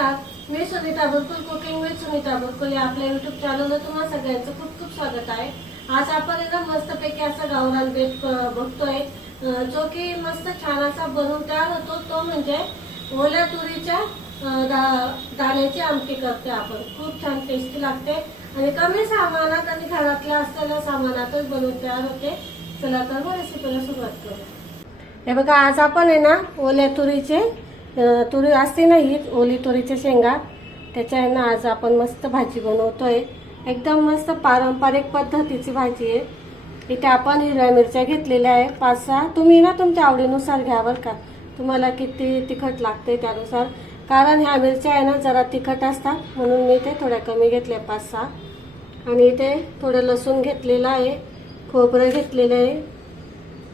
नमस्कार मी Sunita Bulkul cooking with Sunita Bulkul या आपल्या युट्यूब चॅनलला तुम्हा सगळ्यांचं खूप खूप स्वागत आहे. आज आपण एकदम मस्तपैकी असा गावरान बेट बघतोय. जो की मस्त छान असा बनवून तयार होतो तो म्हणजे ओल्या तुरीच्या दा- दाण्याची आमटी करते आपण. खूप छान टेस्टी लागते. आणि कमी सामानात आणि घरातल्या असलेल्या सामानातच बनवून तयार होते. चला तर मग रेसिपीला सुरुवात करू हे बघा आज आपण आहे ना ओल्या तुरीचे तुरी असते ना ही ओली तुरीच्या शेंगा. त्याच्या आहे ना आज आपण मस्त भाजी बनवतोय. एकदम मस्त पारंपरिक पद्धतीची भाजी आहे. इथे आपण हिरव्या मिरच्या घेतलेल्या आहे. पाच सहा. तुम्ही ना तुमच्या आवडीनुसार घ्या बरं का. तुम्हाला किती तिखट लागते त्यानुसार. कारण ह्या मिरच्या आहे ना जरा तिखट असतात. म्हणून मी ते थोड्या कमी घेतल्या पाच सहा. आणि इथे थोडं लसूण घेतलेलं आहे. खोबरं घेतलेलं आहे.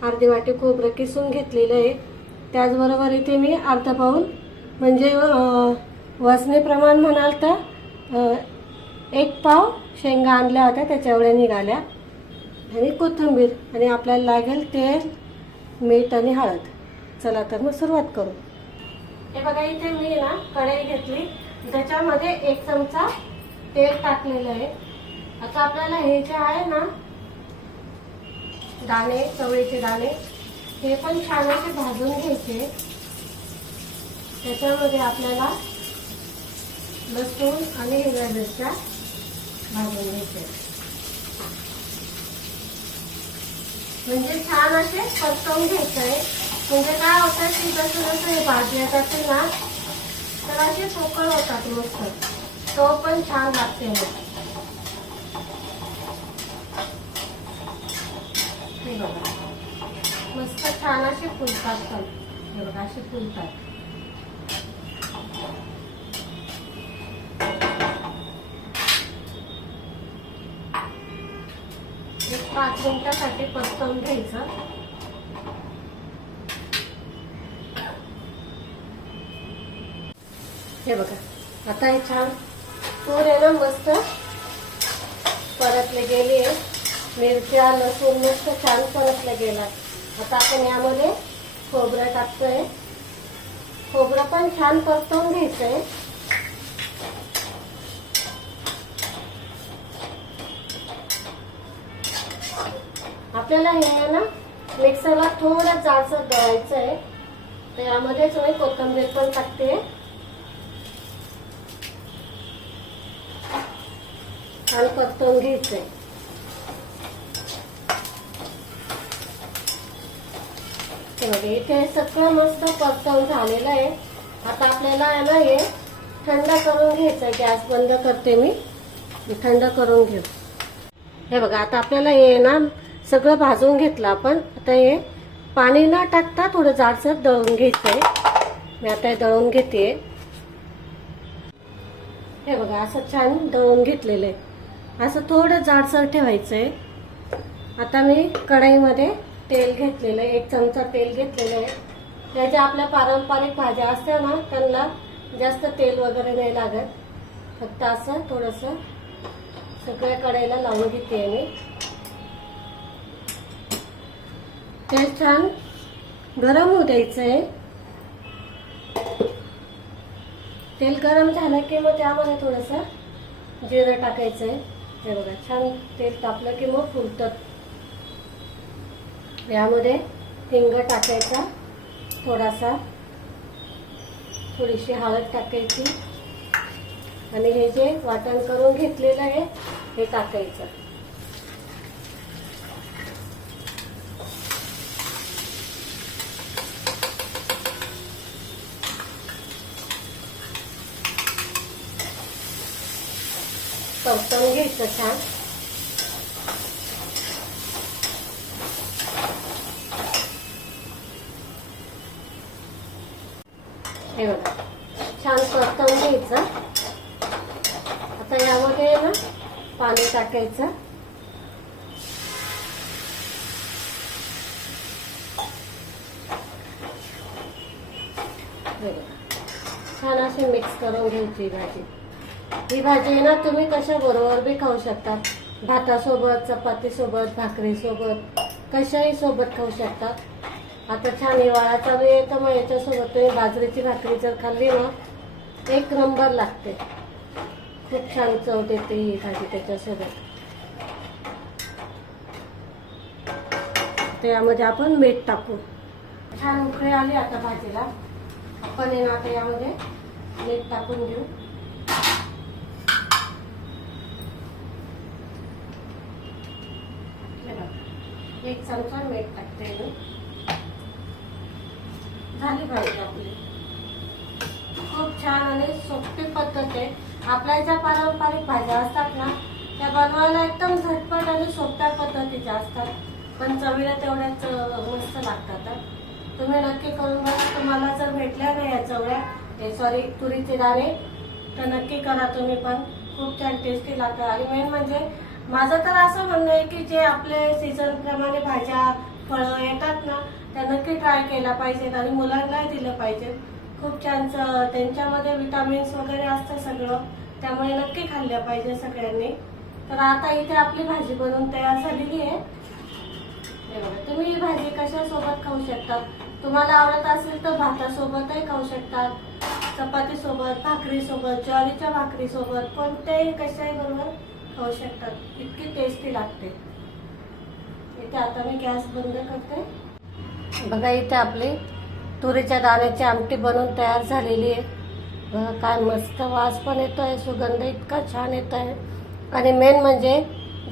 अर्धी वाटी खोबरं किसून घेतलेलं आहे. त्याचबरोबर इथे मी अर्धा पाऊल म्हणजे अं, प्रमाण म्हणाल तर एक पाव शेंगा आणल्या होत्या त्याच्यावड्या निघाल्या. आणि कोथिंबीर आणि आपल्याला लागेल तेल मीठ आणि हळद. चला तर मग सुरुवात करू. हे बघा इथे मी ना कढई घेतली. त्याच्यामध्ये एक चमचा तेल टाकलेलं आहे. आता आपल्याला हे जे आहे ना दाणे चवळीचे दाणे हे पण छान असे भाजून घ्यायचे. त्याच्यामध्ये आपल्याला लसूण आणि हिरव्या मिरच्या भाजून घ्यायचे. म्हणजे छान असे परतवून घ्यायचं. आहे म्हणजे काय होतं की जसं जसं हे भाजल्या जाते ना तर असे पोकळ होतात मस्त. तो पण छान लागते. मग हे बघा. मस्त छान असे फुलतात पण हे बघा असे फुलतात एक पाच मिनिटासाठी परतवून घ्यायचं. हे बघा आता हे छान तूर आहे ना मस्त. परतले गेली. मिरच्या लसूण मस्त छान परतले गेला. आता आपण यामध्ये खोबरं टाकतोय. खोबरं पण छान परतवून घ्यायचंय. आपल्याला हे आहे ना मिक्सरला थोडं जाडसर दळायचं आहे तर यामध्येच मी कोथिंबीर पण टाकते. छान परतवून घ्यायचंय. हे बघा, इथे सगळं मस्त परतवून झालेलं आहे. आता आपल्याला आहे ना हे थंड करून घ्यायचं गॅस बंद करते मी. थंड करून घेऊ. हे बघा आता आपल्याला हे ना सगळं भाजून घेतलं आपण. आता हे पाणी न टाकता थोडं जाडसर दळून घ्यायचंय मी आता हे दळून घेते. हे बघा असं छान दळून घेतलेलं आहे. असं थोडं जाडसर ठेवायचंय. आता मी कढईमध्ये तेल घेतलेलं आहे एक चमचा तेल घेतलेलं आहे. त्याच्या आपल्या पारंपरिक भाज्या असत्या ना त्यांना जास्त तेल वगैरे नाही लागत. फक्त असं थोडंसं सगळ्या कडाईला लावून घेते मी. तेल छान गरम होऊ द्यायचं आहे तेल गरम झालं की मग त्यामध्ये थोडंसं जिरं टाकायचं आहे हे बघा छान तेल तापलं की मग फुलतं. यामध्ये हिंग टाकायचा थोडासा थोडीशी हळद टाकायची. आणि हे जे वाटण करून घेतलेलं आहे हे टाकायचं. परतवून घ्यायचं छान. हे बघा. छान परतवून घ्यायचं आता यामध्ये ना पाणी टाकायचं. छान अशी मिक्स करून घ्यायची भाजी. ही भाजी आहे ना तुम्ही कशा बरोबर बी खाऊ शकता भातासोबत चपातीसोबत भाकरीसोबत कशाही सोबत खाऊ शकता आता छान हिवाळा चालू आहे. तर मग याच्यासोबत तुम्ही बाजरीची भाकरी जर खाल्ली ना एक नंबर लागते. खूप छान चव देते ही भाजी त्याच्यासोबत. त्यामध्ये आपण मीठ टाकू. छान उकळी आली आता भाजीला. आपण आहे ना आता यामध्ये मीठ टाकून घेऊ. एक चमचा मीठ टाकते मी. झाली पाहिजे आपली. खूप छान आणि सोपी पद्धत आहे. आपल्या ज्या पारंपरिक भाज्या असतात ना त्या बनवायला एकदम झटपट आणि सोप्या पद्धतीच्या असतात पण चवीला तेवढ्याच मस्त लागतात तुम्ही नक्की करून बघा तुम्हाला जर भेटल्या नाही या चवळ्या सॉरी तुरीचे दाणे तर नक्की करा तुम्ही पण. खूप छान टेस्टी लागतात. आणि मेन म्हणजे माझं तर असं म्हणणं आहे की जे आपले सीझन प्रमाणे भाज्या फळं येतात ना नक्की ट्राय केला पाहिजेत आणि मुलांनाही दिलं पाहिजे खूप छान त्यांच्यामध्ये विटामिन्स वगैरे असतं सगळं. त्यामुळे नक्की खाल्लं पाहिजे सगळ्यांनी. तर आता इथे आपली भाजी बनवून तयार झालेली आहे. तुम्ही ही भाजी कशासोबत खाऊ शकता? तुम्हाला आवडत असेल तर भातासोबतही खाऊ शकतात चपाती सोबत भाकरी सोबत ज्वारीच्या भाकरी सोबत कोणत्याही कशाही बरोबर खाऊ शकतात इतकी टेस्टी लागते. इथे आता मी गॅस बंद करते. बघा इथे आपली तुरीच्या दाण्याची आमटी बनवून तयार झालेली आहे. बघा काय मस्त वास पण येतो आहे सुगंध इतका छान येत आहे आणि मेन म्हणजे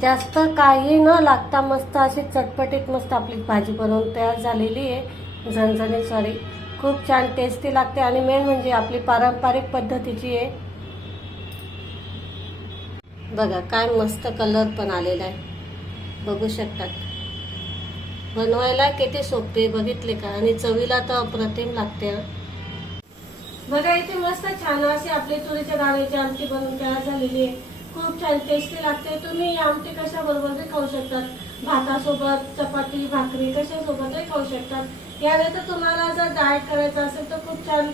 जास्त काही न लागता मस्त अशी चटपटीत मस्त आपली भाजी बनवून तयार झालेली आहे. झणझणी सॉरी खूप छान टेस्टी लागते आणि मेन म्हणजे आपली पारंपरिक पद्धतीची आहे. बघा काय मस्त कलर पण आलेला आहे. बघू शकतात बनवायला किती सोपे बघितले का? आणि चवीला तर अप्रतिम लागते बघा इथे मस्त छान अशी आपली तुरीच्या दाण्याची आमटी बनवून तयार झालेली आहे. खूप छान टेस्टी लागते. तुम्ही ही आमटी कशा बरोबर खाऊ शकतात. भातासोबत चपाती भाकरी कशासोबतही खाऊ शकतात. यानंतर तुम्हाला जर डाएट करायचं असेल तर खूप छान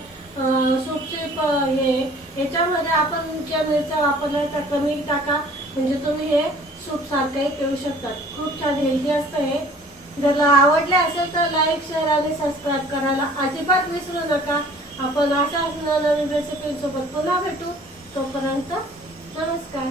सूपचे हे याच्यामध्ये आपण ज्या मिरच्या वापरल्या त्या कमी टाका. म्हणजे तुम्ही हे सूप सारखंही पिऊ शकतात. खूप छान हेल्दी असतं हे. जर आवडले असेल तर लाईक शेअर आणि सबस्क्राईब करायला अजिबात विसरू नका. आपण अशाच नवीन रेसिपीसोबत पुन्हा भेटू. तोपर्यंत नमस्कार.